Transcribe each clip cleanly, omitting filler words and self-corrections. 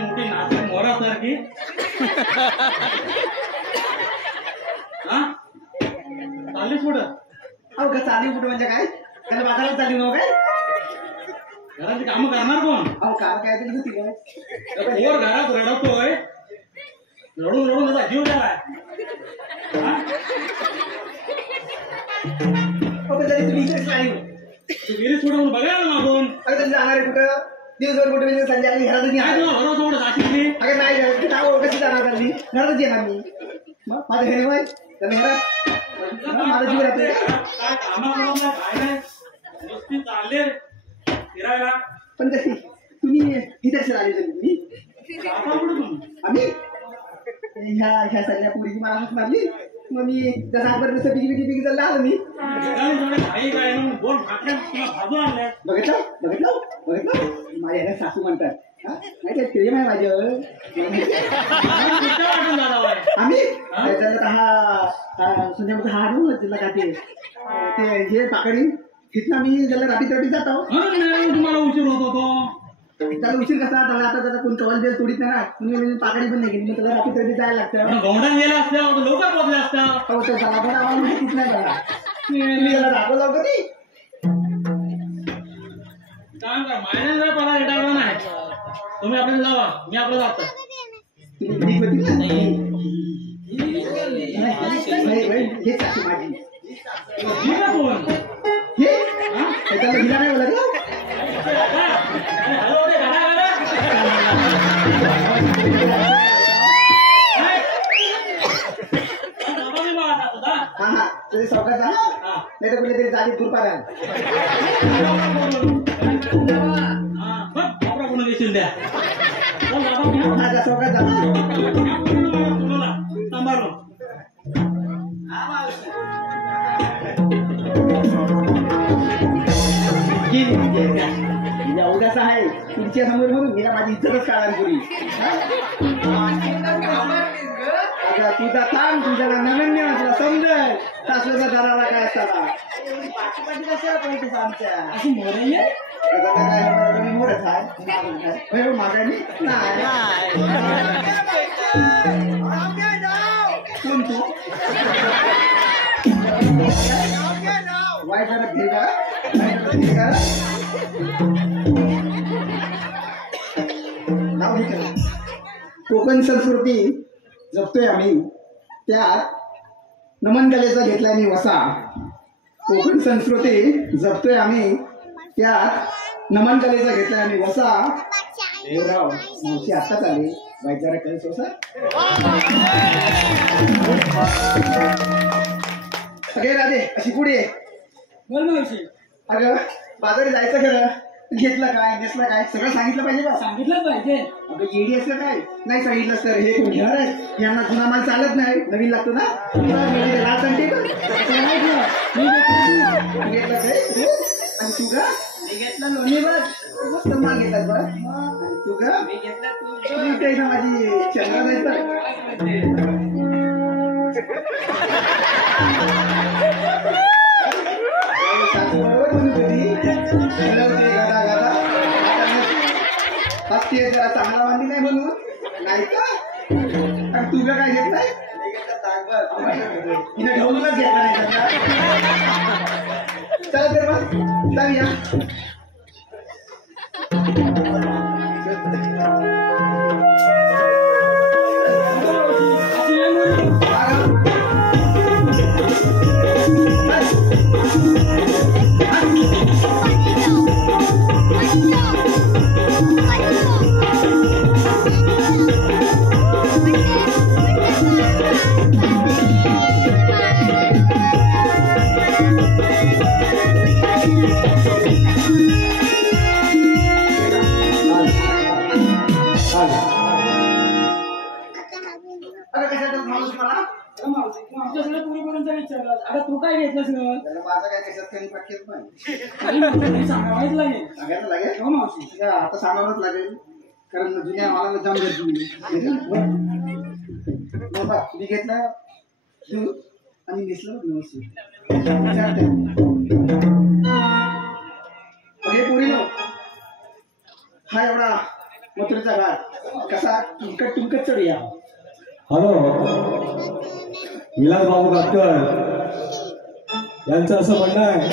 मोठी नाचण मोरा सारखी चाललीस कुठं? अहो का चालली कुठं म्हणजे काय? त्याला बाजारात चालली नव्ह काय? घराची कामं करणार कोण? अहो काम काय तरी होती काय? पोर घरात रडतोय, रडून रडून त्याचा जीव गेलाय. तुम्ही इकडेच नाही तू गेली सोडून बघा ना मागून. अगं जाणार आहे कुठं? दिवसभर कुठे म्हणजे संध्याकाळी घरातच काय येणार. तुला भरोसा एवढं साचितली? अगं नाही कशी जाणार मी घरातच येणार मी. मग माझ्या घरी वय तर घरात माझा जीव राहतोय. काय कामाला काय नाही, नुसती चालले फिरायला. पण तशी तुम्ही इथे आले तुम्ही जाता कुठं तुम्ही? आम्ही ह्या सगळ्या पुरीची मला मारली. मग मी जसं आजपर्यंत पिकी चालला आलो मी. काही काय ना बोल फाटल्या तुला भाजू आणल्या. बघितलं माझ्या घरात सासू म्हणतात नाही काय प्रेम आहे माझ्यावर. आम्ही त्याच्यात हा तिला खाते ते हे पाकडी तिथनं मी त्याला रापीत जातो. तुम्हाला उशीर होत होतो. त्याला उशीर कसा त्याला आता त्याचा कोण कवल बेल तोडीत नाही ना तुम्ही पाकडी पण नाही गेली. मग त्याला रापीत जायला लागतं. गौंडात गेला असल्यावर लवकर पोचले असता. हो तर त्याला पण आम्हाला माहितीच नाही त्याला मी त्याला दाखवलं कधी काय महिन्याचा पगार येणार नाही. तुम्ही आपल्याला लावा, मी आपलं जातो. तुम्ही होती ना हे सासू माझी कोण हे त्याला हिला नाही बोला हा तुझे सौका जा नाही तर कुठे तरी जाली दूर पारा कोण देशील द्या सौका जा उद्याच आहे तुमच्या समोर म्हणून मी माझी इज्जतच काढाल पुरी. तुझा थांब तुझ्याला नमन्य तुला समजेल सासूचा दराला काय असताना पाठी कशा पाहिजे आमच्या अशी मोर काय मोरच आहे मागायला कोण तू वाईट कोकण संस्कृती जपतोय आम्ही त्यात नमन कलेचा घेतलाय मी वसा. कोकण संस्कृती जपतोय आम्ही त्यात नमन कलेचा घेतलाय आम्ही वसा. देवराव मावशी आताच आले वाईट जरा कल सोसा अगे राधे अशी पुढे अगं बाजारी जायचं खरं घेतलं काय नेसलं काय सगळं सांगितलं पाहिजे का? सांगितलं पाहिजे. अगं येडी असलं काय नाही सांगितलं तर हे कोण घेणार आहे यांना जुना माल चालत नाही नवीन लागतो ना. लाल सांगते घेतलं काय आणि तू का मी घेतला लोणी बघ मस्त माल घेतला बघ आणि तू का मी घेतला तू माझी चंद्रा जायचं जरा चांगला बांधली नाही म्हणून नाही का तुझं काय घेत नाही तिने ढोलूनच घेतला नाही चला तर मग जाऊया. आता तू काय घेतलंस माझा काय कशात काही पटकेत नाही सांगावंच लागेल. सांगायला लागेल हो मावशी आता सांगावंच लागेल कारण जुन्या मला जाम घेतली मी घेतला आणि नेसलं व्यवस्थित पुरी हा एवढा मथुरेचा घाट कसा तुमकट तुमकट चढूया. हॅलो, विलास बाबू कातकर यांचं असं म्हणणं आहे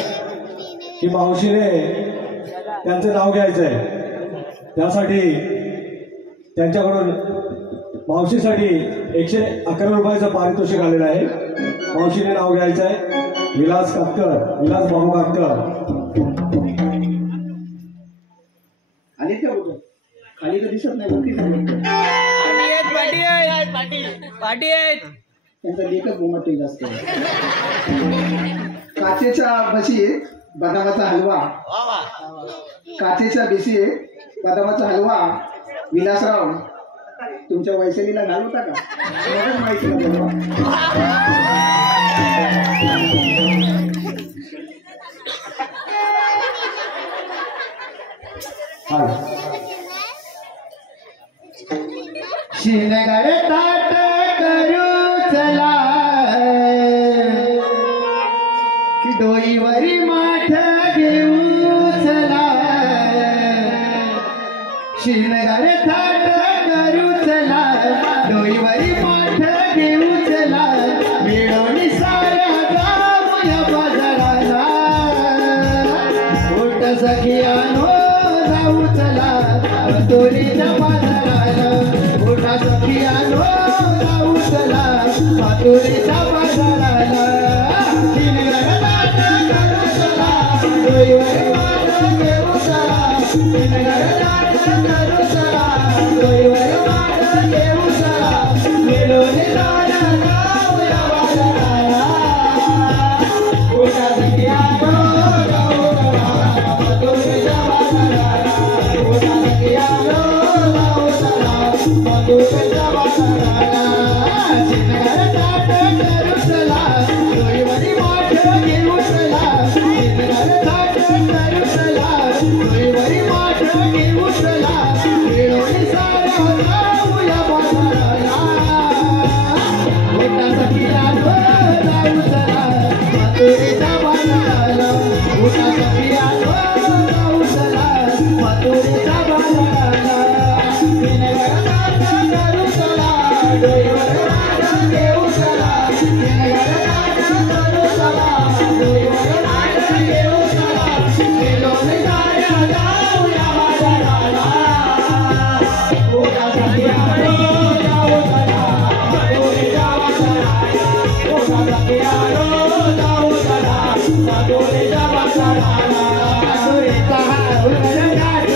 की मावशीने त्यांचं नाव घ्यायचं आहे. त्यासाठी त्यांच्याकडून मावशीसाठी 111 रुपयाचं पारितोषिक आलेलं आहे. मावशीने नाव घ्यायचं आहे विलास बाबू कातकर. आले का बघ खाली तर दिसत नाही बघ पाटी आहेत. त्यांचा लेखच घुमट जास्त. काचेच्या बशी बदामाचा हलवा, काचेच्या बेशी बदामाचा हलवा. विलासराव तुमच्या वैशालीला घालवता का? मलाच माहिती नाही. शिनगर ताट करू चला की डोईवरी माठ घेऊ चला. शिनगर ताट करू चला डोईवरी माठ घेऊ चला. मिळवणी साऱ्या जाऊया बाजाराला उठ सखियानो जाऊ चला मथुरेच्या बाजाराला. उठा सखियानो जाऊ चला मथुरेच्या बाजाराला. शिनगर ताट करू चला डोईवरी माठ घेऊ चला. शिनगर ताट करू चला डोईवरी माठ घेऊ चला. मिळवणी साऱ्या जाऊया बाजाराला उठा सखियानो जाऊ चला मथुरेच्या बाजाराला. उठा सखियानो जाऊ चला मथुरेच्या बाजाराला. शिनगर ताट करू चला डोईवरी माठ घेऊ चला. शिनगर ताट करू चला डोईवरी माठ घेऊ चला. मिळवणी साऱ्या जाऊया बाजाराला उठा सखियानो जाऊ चला मथुरेच्या बाजाराला. उठा सखियानो जाऊ चला मथुरेच्या बाजाराला. शिनगर ताट करू चला डोईवरी माठ घेऊ चला. शिनगर ताट करू चला डोईवरी माठ घेऊ चला. मिळवणी साऱ्या जाऊया बाजाराला उठा सखियानो जाऊ चला मथुरेच्या बाजाराला. उठा सखियानो जाऊ चला मथुरेच्या बाजाराला. मथुरेचा हा उघड घाट,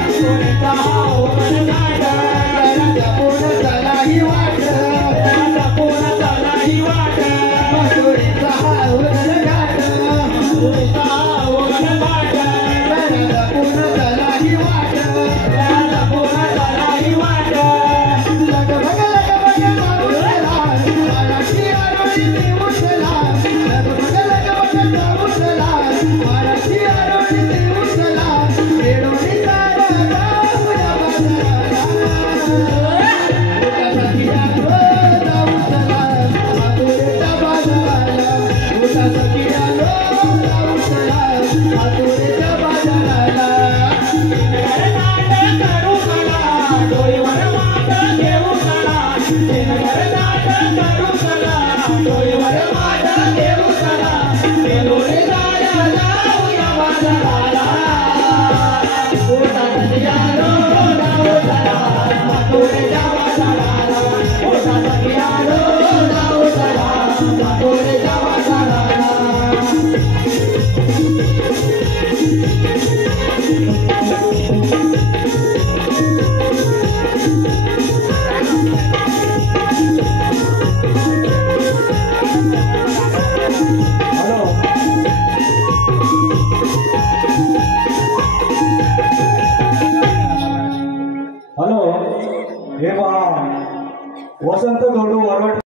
मथुरेचा हा उघड घाट. जरा जपून चला ही वाट, जरा जपून चला ही वाट. मथुरेचा हा उघड घाट, मथुरेचा हा उघड घाट. जरा जपून चला ही वाट, जरा जपून चला ही वाट. लगबग लगबग जाऊ चला महाराष्ट्री आरोळी देऊ चला. लगबग लगबग जाऊ चला महाराष्ट्री आरोळी देऊ चला. मिळवणी साऱ्या जाऊया बाजाराला उठा सखियानो जाऊ चला मथुरेच्या बाजाराला. उठा सखियानो जाऊ चला मथुरेच्या बाजाराला. शिनगर ताट करू चला डोईवर माठ घेऊ चला. शिनगर ताट करू चला डोईवर माठ घेऊ चला. मिळवणी साऱ्या जाऊया बाजाराला उठा सखियानो जाऊ चला मथुरेच्या बाजाराला. उठा सखियानो जाऊ चला मथुरेच्या बाजाराला. हॅलो, हॅलो, हे पहा वसंत